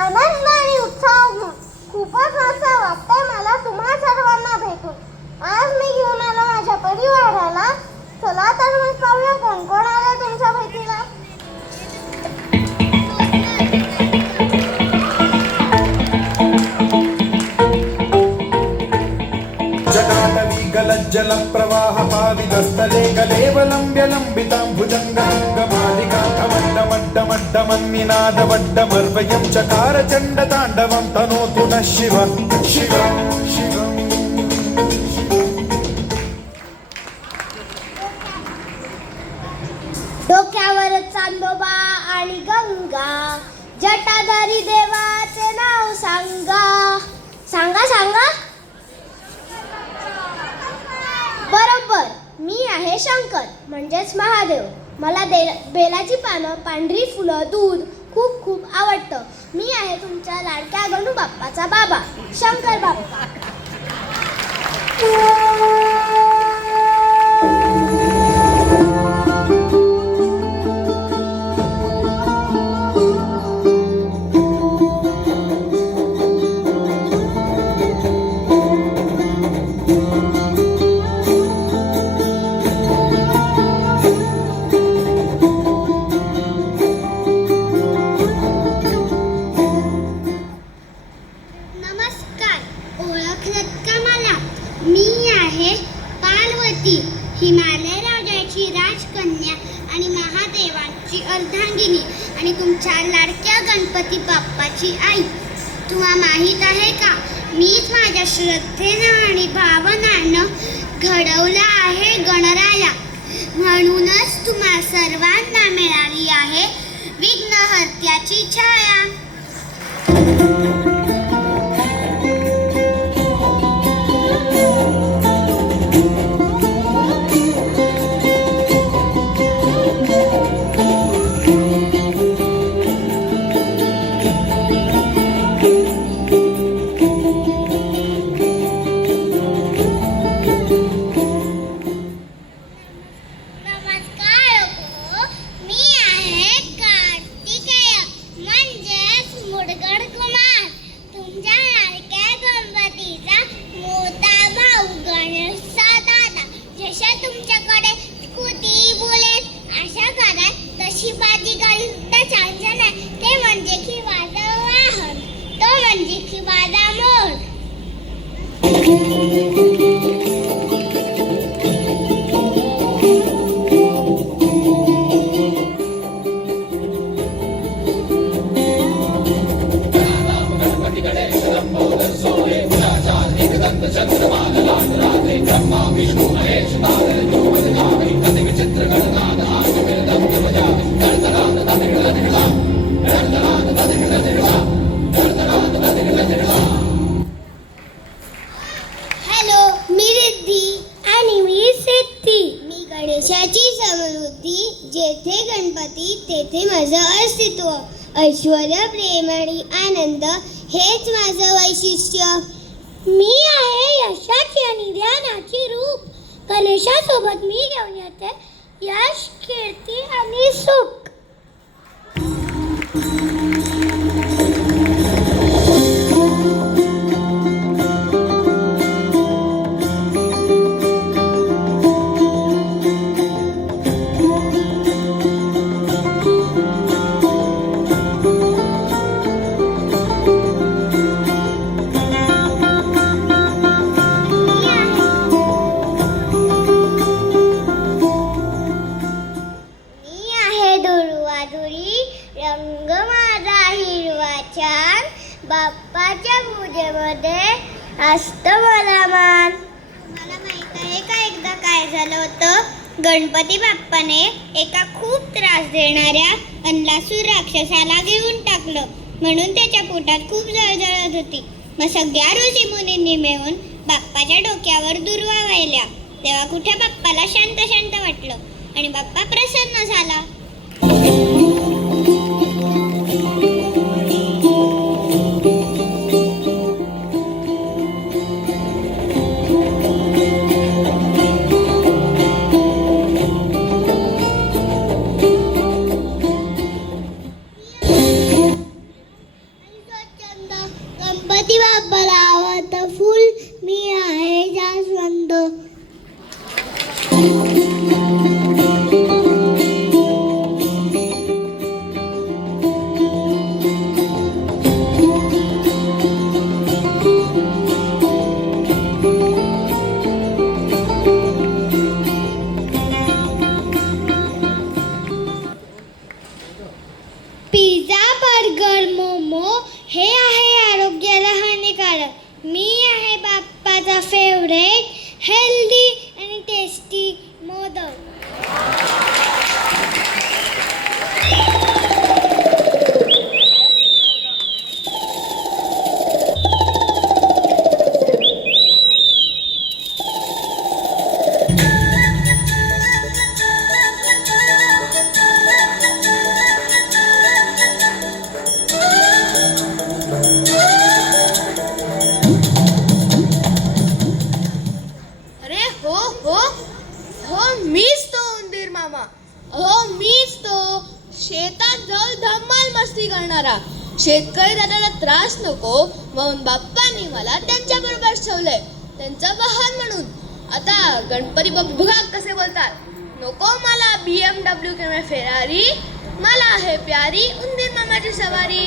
आनंद आणि उत्साह घेऊन खूपच असं वाटतंय मला तुम्हा सर्वांना भेटून. आज मी घेऊन आलो माझ्या परिवाराला. चला तर मग पाहूया कोण कोण आले तुमच्या भेटीला. जल प्रवाह पावितस्थले कलेवलंब्य लंबितां भुजङ्गमड्डमड्डमड्डमन्निनादवड्डमर्वयं चकार चण्डताण्डवं तनोतु नः शिव शिव शिव. डोक्यावर चांदोबा आणि गंगा, जटाधारी देवाचे नाव सांगा. सांगा सांगा. बरोबर, मी आहे शंकर म्हणजेच महादेव. मला बेलाची पानं, पांढरी फुलं, दूध खूप खूप आवडतं. मी आहे तुमच्या लाडक्या गणू बाप्पाचा बाबा, शंकर बाप्पा. हिमालय राजाची राजकन्या आणि महादेवांची अर्धांगिनी आणि तुमच्या लाडक्या गणपती बाप्पाची आई. तुम्हाला माहीत आहे का, मीच माझ्या श्रद्धेनं आणि भावनानं घडवलं आहे गणराया. म्हणूनच तुम्हा सर्वांना मिळाली आहे विघ्नहर्त्याची छाया. तुमच्याकडे स्कूटी बुलेट अशा घरात तशी बाजी गाडी सुद्धा छान आहे. ते म्हणजे की माझा वाहन, तो म्हणजे की माझा मोर. गणेशाची समृद्धी, जेथे गणपती तेथे माझं अस्तित्व. ऐश्वर्य, प्रेम आणि आनंद हेच माझं वैशिष्ट्य. मी आहे यशाची आणि ध्यानाची रूप. गणेशासोबत मी घेऊन येते यश, कीर्ती आणि सुख. रंग माझा हिरवा छान, बाप्पाच्या पूजेमध्ये असतं मला मान. मला माहित आहे का एकदा काय झालं होतं. गणपती बाप्पाने एका खूप त्रास देणाऱ्या अन्नासूर राक्षसाला घेऊन टाकलं. म्हणून त्याच्या पोटात खूप जळजळत होती. मग सगळ्या ऋषी मुनींनी मिळून बाप्पाच्या डोक्यावर दुर्वा वाहिल्या. तेव्हा कुठे बाप्पाला शांत शांत वाटलं आणि बाप्पा प्रसन्न झाला. गणपती बाप्पाला आवडतं फूल मी आहे जास्वंद. पिझ्झा बर्गर मोमो हे आहे आरोग्याला हानिकारक. मी आहे बाप्पाचा फेवरेट हेल्दी आणि टेस्टी मोदक. अरे हो हो हो, मीच तो उंदीर मामा. हो मीच तो शेतात जाऊन धम्माल मस्ती करणारा. शेतकरी दादाला त्रास नको म्हणून बाप्पांनी मला त्यांच्या बरोबर ठेवलंय, त्यांचं वाहन म्हणून. आता गणपती बघा कसे बोलतात. नको मला BMW किंवा फेरारी, मला आहे प्यारी उंदीर मामाची सवारी.